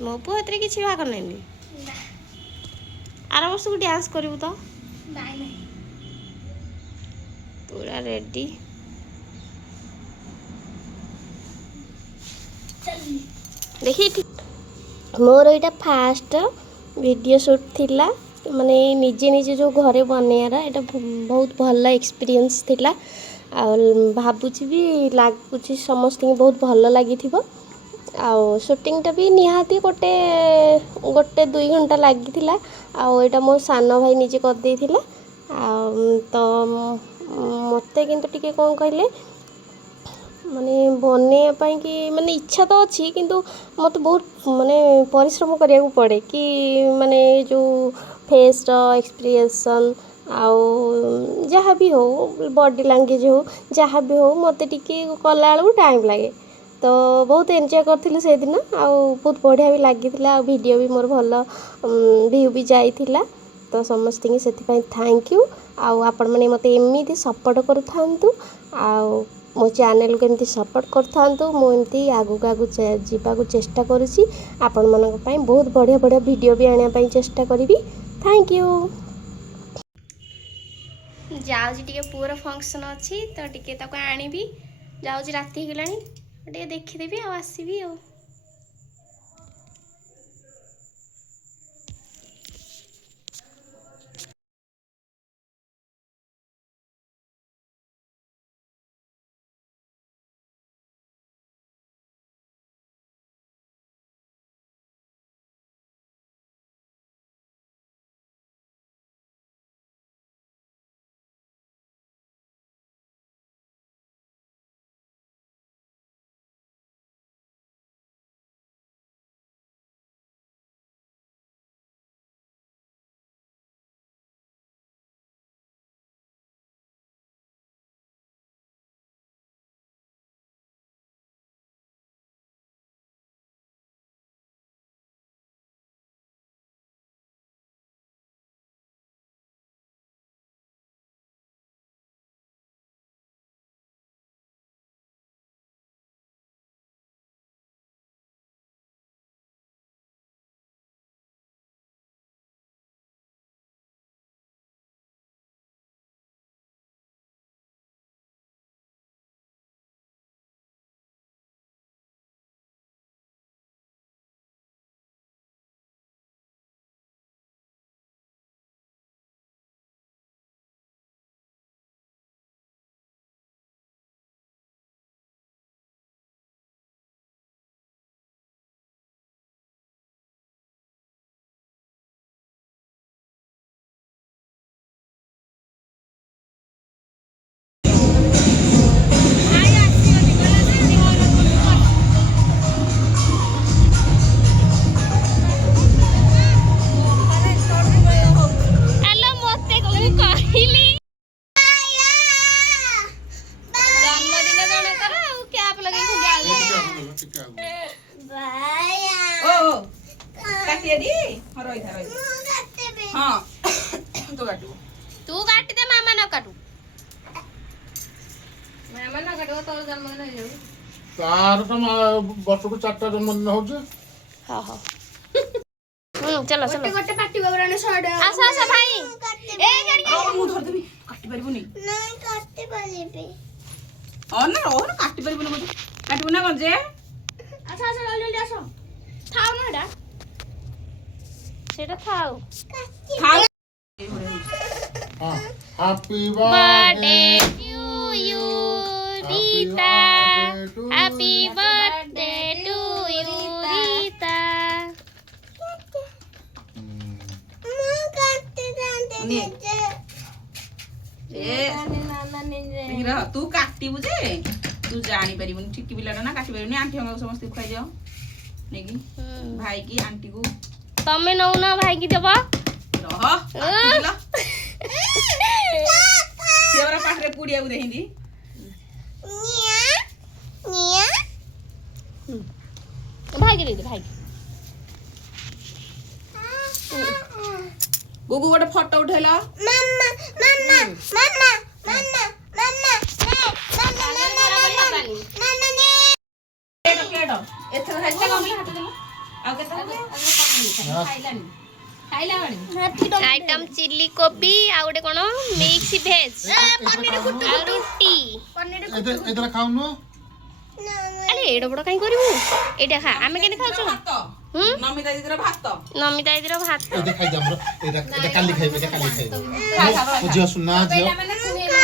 मो पु एतरे किछि भाग नैनी आर वर्ष को डांस करिवु तो पूरा रेडी देखी मोर यहाँ फास्ट वीडियो शूट थिला माने निजे निजे जो घरे बनैयार यहाँ बहुत भल एक्सपीरियंस थिला आ भावुची भी लगुच समस्त बहुत भल लगी शूटिंगटा भी निहाती गोटे गोटे 2 घंटा लगी आटा मो सान भाई निजे करदे तो मते किंतु टिके कौन कहले माने बनैया कि माने इच्छा तो अच्छी किंतु मत बहुत माने परिश्रम करिया पड़े कि माने जो फेस एक्सप्रेशन आउ जहाँ भी हो बॉडी लैंग्वेज हो जहाँ भी हो मत टिके कला टाइम लगे तो बहुत एंजॉय करथिलु से दिन आउ बहुत बढ़िया भी लगी वीडियो भी मोर भल व्यू भी जाइथिला तो समस्त से थैंक यू आउ आपण माने मते एमती सपोर्ट करू थांतु आउ मो चैनल को एमती सपोर्ट कर थांतु मो एमती आगु आगु जीवा चेष्टा करूची आपण मानक पई बहुत बढ़िया बढ़िया वीडियो भी आनिया पई चेष्टा करिवि थैंक यू जाउजी टिके पूरा फंक्शन अच्छी तो टिके ताको आनिबी जाउजी राती हिलानी टिके देखिदेबी आ आसीबी आ तू काटी दे मामा न काटू मामा न काटो तोर जन्मदिन हो जाऊ तार तो वर्ष को 4टा जन्मदिन हो जे हां हां चलो चलो गोटे पार्टी बबराने सड आसा आसा भाई ए गाड़ी मु धर देबी काटी परबुनी नहीं काटी परबे ओ ना काटी परबुनी मते काटबु ना गंजे आसा आसा जल्दी जल्दी आसो थाओ ना एडा सेटा थाओ थाओ Happy birthday to you, Rita. Happy birthday to you, Rita. तू काटी बुझे तू जानी परिबुनी ठीक बिलाटा ना काटी परिबुनी आंटी हम समस्त खाइ जाओ नेकी भाई की आंटी को तमे नौ ना भाई की देबा रह सेवरा पाखरे पुडिया उदे हिंदी निया निया भाई के दे भाई गुगु गोटे फोटो उठेला मम्मा मम्मा मम्मा मम्मा मम्मा ଏଥର ଖାଇଲା କମିଲା ହାତ ଦେଲା ଆଉ କେତେ ହବ ଖାଇଲା ବାଣି ଆଇଟମ ଚିଲି କୋବି ଆଉ ଗୋଟେ କଣ ମିକ୍ସ ଭେଜ ଆଉ ରୁଟି ଏଇଟା ଖାଉନୁ ଆରେ ଏଡ ବଡ କାଇଁ କରିବୁ ଏଇଟା ଖା ଆମେ କେମିତି ଖାଉଛୁ ଭାତ ହୁଁ ନମିତା ଦିଦିର ଭାତ ନମିତା ଦିଦିର ଭାତ ଏଇଟା ଖାଇଦେ ଆମର ଏଇଟା କାଲି ଖାଇବେ ଏଇଟା କାଲି ଖାଇବେ ଝିଅ ସୁନା ଝିଅ ପିଲାମାନେ ଶୁଣିଲେ